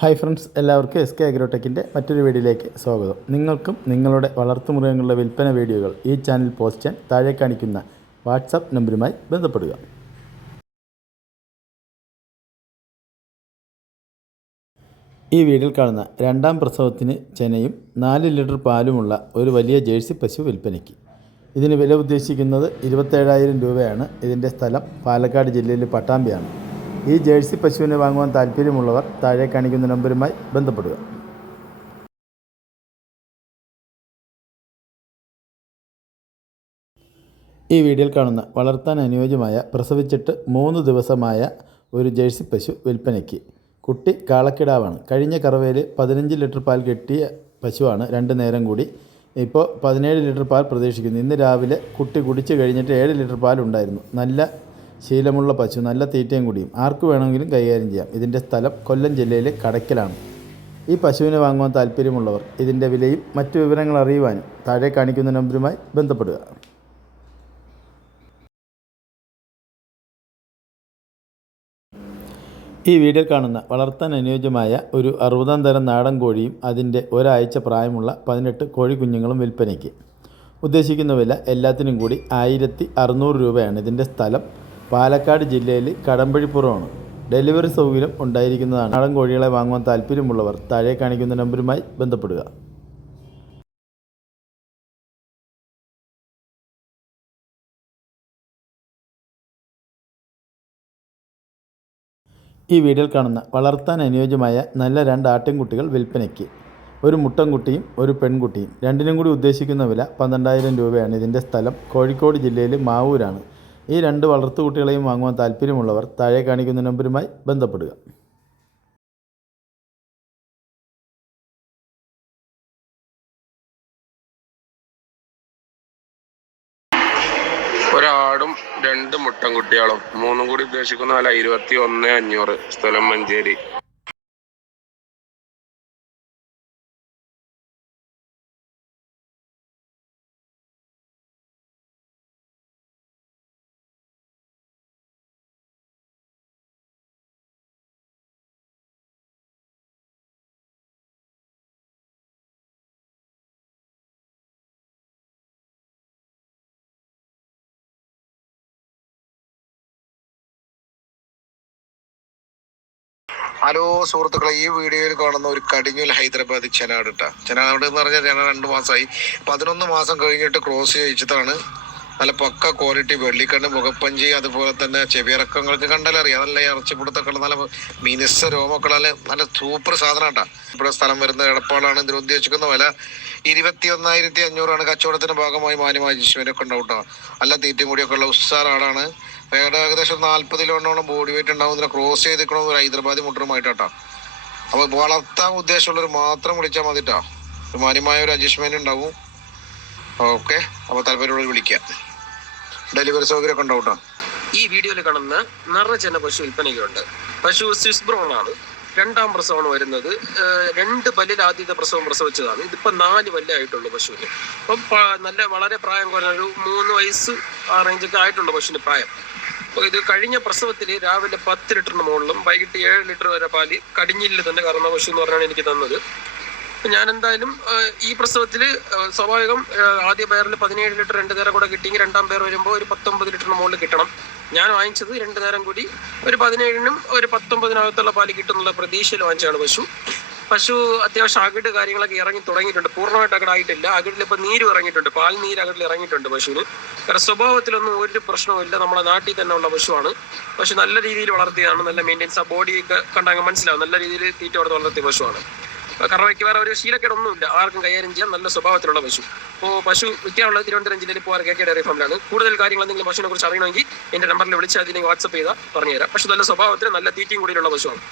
Hi friends, എല്ലാവർക്കും S K അഗ്രോടെക്കിൻ്റെ മറ്റൊരു വീഡിയോയിലേക്ക് സ്വാഗതം. നിങ്ങൾക്കും നിങ്ങളുടെ വളർത്തുമൃഗങ്ങളുടെ വിൽപ്പന വീഡിയോകൾ ഈ ചാനൽ പോസ്റ്റ് ചെയ്യാൻ താഴെ കാണിക്കുന്ന വാട്സാപ്പ് നമ്പറുമായി ബന്ധപ്പെടുക. ഈ വീഡിയോയിൽ കാണുന്ന രണ്ടാം പ്രസവത്തിന് ചെനയും 4 ലിറ്റർ പാലുമുള്ള ഒരു വലിയ ജേഴ്സി പശു വിൽപ്പനയ്ക്ക്. ഇതിന് വില ഉദ്ദേശിക്കുന്നത് 27,000 രൂപയാണ്. ഇതിൻ്റെ സ്ഥലം പാലക്കാട് ജില്ലയിലെ പട്ടാമ്പിയാണ്. ഈ ജേഴ്സി പശുവിനെ വാങ്ങുവാൻ താല്പര്യമുള്ളവർ താഴെ കാണിക്കുന്ന നമ്പറുമായി ബന്ധപ്പെടുക. ഈ വീഡിയോയിൽ കാണുന്ന വളർത്താൻ അനുയോജ്യമായ പ്രസവിച്ചിട്ട് 3 ദിവസമായ ഒരു ജേഴ്സി പശു വിൽപ്പനയ്ക്ക്. കുട്ടി കാളക്കിടാവാണ്. കഴിഞ്ഞ കറവയിൽ 15 ലിറ്റർ പാൽ കിട്ടിയ പശുവാണ്. 2 നേരം കൂടി ഇപ്പോൾ 17 ലിറ്റർ പാൽ പ്രതീക്ഷിക്കുന്നു. ഇന്ന് രാവിലെ കുട്ടി കുടിച്ച് കഴിഞ്ഞിട്ട് 7 ലിറ്റർ പാൽ ഉണ്ടായിരുന്നു. നല്ല ശീലമുള്ള പശു, നല്ല തീറ്റയും കൂടിയും. ആർക്ക് വേണമെങ്കിലും കൈകാര്യം ചെയ്യാം. ഇതിൻ്റെ സ്ഥലം കൊല്ലം ജില്ലയിലെ കടയ്ക്കലാണ്. ഈ പശുവിനെ വാങ്ങുവാൻ താല്പര്യമുള്ളവർ ഇതിൻ്റെ വിലയും മറ്റു വിവരങ്ങൾ അറിയുവാനും താഴെ കാണിക്കുന്ന നമ്പറുമായി ബന്ധപ്പെടുക. ഈ വീഡിയോ കാണുന്ന വളർത്താൻ അനുയോജ്യമായ ഒരു 60 തരം നാടൻ കോഴിയും അതിൻ്റെ ഒരാഴ്ച പ്രായമുള്ള 18 കോഴിക്കുഞ്ഞുങ്ങളും വിൽപ്പനയ്ക്ക്. ഉദ്ദേശിക്കുന്ന വില എല്ലാത്തിനും കൂടി 1,600 രൂപയാണ്. ഇതിൻ്റെ സ്ഥലം പാലക്കാട് ജില്ലയിൽ കടമ്പഴിപ്പുറമാണ്. ഡെലിവറി സൗകര്യം ഉണ്ടായിരിക്കുന്നതാണ്. നാടൻ കോഴികളെ വാങ്ങുവാൻ താല്പര്യമുള്ളവർ താഴെ കാണിക്കുന്ന നമ്പറുമായി ബന്ധപ്പെടുക. ഈ വീഡിയോയിൽ കാണുന്ന വളർത്താൻ അനുയോജ്യമായ നല്ല 2 ആട്ടിൻകുട്ടികൾ വിൽപ്പനയ്ക്ക്. ഒരു മുട്ടൻകുട്ടിയും ഒരു പെൺകുട്ടിയും. രണ്ടിനും കൂടി ഉദ്ദേശിക്കുന്ന വില 12,000 രൂപയാണ്. ഇതിൻ്റെ സ്ഥലം കോഴിക്കോട് ജില്ലയിൽ മാവൂരാണ്. ഈ 2 വളർത്തുകുട്ടികളെയും വാങ്ങുവാൻ താല്പര്യമുള്ളവർ താഴെ കാണിക്കുന്ന നമ്പറുമായി ബന്ധപ്പെടുക. ഒരാടും 2 മുട്ടൻകുട്ടികളും 3 കൂടി ഉദ്ദേശിക്കുന്ന വില 21,500. സ്ഥലം മഞ്ചേരി. ഹലോ സുഹൃത്തുക്കളെ, ഈ വീഡിയോയിൽ കാണുന്ന ഒരു കടിഞ്ഞൂൽ ഹൈദരാബാദ് ചെനാട് ചെനാട് എന്ന് പറഞ്ഞാൽ 2 മാസമായി. 11 മാസം കഴിഞ്ഞിട്ട് ക്രോസ് ചെയ്യിച്ചതാണ്. നല്ല പക്ക ക്വാളിറ്റി വെള്ളിക്കണ്ണ്, മുഖപ്പഞ്ചി, അതുപോലെ തന്നെ ചെവിയിറക്കങ്ങൾക്ക് കണ്ടാലറിയാം. നല്ല ഇറച്ചിപ്പിടുത്തൊക്കെ നല്ല മിനിസ രോമക്കളെ നല്ല സൂപ്പർ സാധനം കേട്ടാ. ഇവിടെ സ്ഥലം വരുന്ന എടപ്പാളാണ്. ഇതിന് ഉദ്ദേശിക്കുന്ന വില 21,500 കച്ചവടത്തിന്റെ ഭാഗമായി മാന്യമായ ജിഷ്മനൊക്കെ ഉണ്ടാവും കേട്ടോ. നല്ല തീറ്റയും കൂടിയൊക്കെ ഉള്ള ഉസ്സാറാടാണ്. ഏകദേശം 40 കിലോയോളം ബോഡി വെയിറ്റ് ഉണ്ടാവും. ഇതിനെ ക്രോസ് ചെയ്തിരിക്കണം ഒരു ഹൈദരാബാദി മുട്ടറുമായിട്ടാ. അപ്പൊ വളർത്താൻ ഉദ്ദേശമുള്ളവർ മാത്രം വിളിച്ചാൽ മതിട്ടാ. മാന്യമായ ഒരു അഡ്ജസ്റ്റ്മെന്റ് ഉണ്ടാവും. ഓക്കെ, അപ്പൊ താല്പര്യമുള്ളവർ വിളിക്കാം. ഡെലിവറി സൗകര്യമൊക്കെ ഉണ്ടാവും കേട്ടോ. ഈ വീഡിയോയിൽ കാണുന്ന നിറചെന്ന പശു വിൽപ്പനയ്ക്കുണ്ട്. പശു സ്വിസ് ബ്രൗൺ ആണ്. 2ാം പ്രസവമാണ് വരുന്നത്. 2 പല്ലിൽ ആദ്യത്തെ പ്രസവം പ്രസവിച്ചതാണ്. ഇതിപ്പോൾ 4 പല്ലായിട്ടുള്ളൂ പശുവിന്. അപ്പം നല്ല വളരെ പ്രായം കുറഞ്ഞ ഒരു 3 വയസ്സ് ആ റേഞ്ചൊക്കെ ആയിട്ടുള്ള പശുവിന് പ്രായം. അപ്പോൾ ഇത് കഴിഞ്ഞ പ്രസവത്തിൽ രാവിലെ 10 ലിറ്ററിന് മുകളിലും വൈകിട്ട് 7 ലിറ്റർ വരെ പാല് കടിഞ്ഞില്ല തന്നെ കറന്ന പശു എന്ന് പറഞ്ഞാണ് എനിക്ക് തന്നത്. ഞാൻ എന്തായാലും ഈ പ്രസവത്തിൽ സ്വാഭാവികം ആദ്യ പേരിൽ 17 ലിറ്റർ 2 നേരം കൂടെ കിട്ടിയെങ്കിൽ 2ാം പേർ വരുമ്പോൾ ഒരു 19 ലിറ്ററിന് മുകളിൽ കിട്ടണം. ഞാൻ വാങ്ങിച്ചത് 2 നേരം കൂടി ഒരു 17നും ഒരു 19-നകത്തുള്ള പാല് കിട്ടുന്നുള്ള പ്രതീക്ഷയിൽ വാങ്ങിച്ചാണ് പശു അത്യാവശ്യം അകിട് കാര്യങ്ങളൊക്കെ ഇറങ്ങി തുടങ്ങിയിട്ടുണ്ട്. പൂർണ്ണമായിട്ട് അകിടായിട്ടില്ല. അകിടിൽ ഇപ്പം നീരും ഇറങ്ങിയിട്ടുണ്ട്. പാൽ നീര് അകിടിൽ ഇറങ്ങിയിട്ടുണ്ട് പശുവിന്. കാരണം സ്വഭാവത്തിലൊന്നും ഒരു പ്രശ്നവുമില്ല. നമ്മളെ നാട്ടിൽ തന്നെ ഉള്ള പശുവാണ്. പശു നല്ല രീതിയിൽ വളർത്തിയതാണ്. നല്ല മെയിൻ്റെനൻസ്. ആ ബോഡിയൊക്കെ കണ്ടങ്ങ് മനസ്സിലാവും. നല്ല രീതിയിൽ തീറ്റ കൊടുത്ത് വളർത്തിയ പശുവാണ്. കറവയ്ക്ക് വേറെ ഒരു ശീലക്കേടൊന്നുമില്ല. ആർക്കും കൈകാര്യം ചെയ്യാൻ നല്ല സ്വഭാവത്തിലുള്ള പശു. അപ്പോൾ പശു വിൽക്കാനുള്ളത് തിരുവനന്തപുരം ജില്ലയിൽ പോകാൻ KK ഡയറി ഫാമിലാണ്. കൂടുതൽ കാര്യങ്ങൾ എന്തെങ്കിലും പശുവിനെ കുറിച്ച് അറിയണമെങ്കിൽ എൻ്റെ നമ്പറിൽ വിളിച്ച് അതിനെ വാട്സപ്പ് ചെയ്താൽ പറഞ്ഞുതരാം. പശു നല്ല സ്വഭാവത്തിന് നല്ല തീറ്റയും കൂടിയുള്ള പശുവാണ്.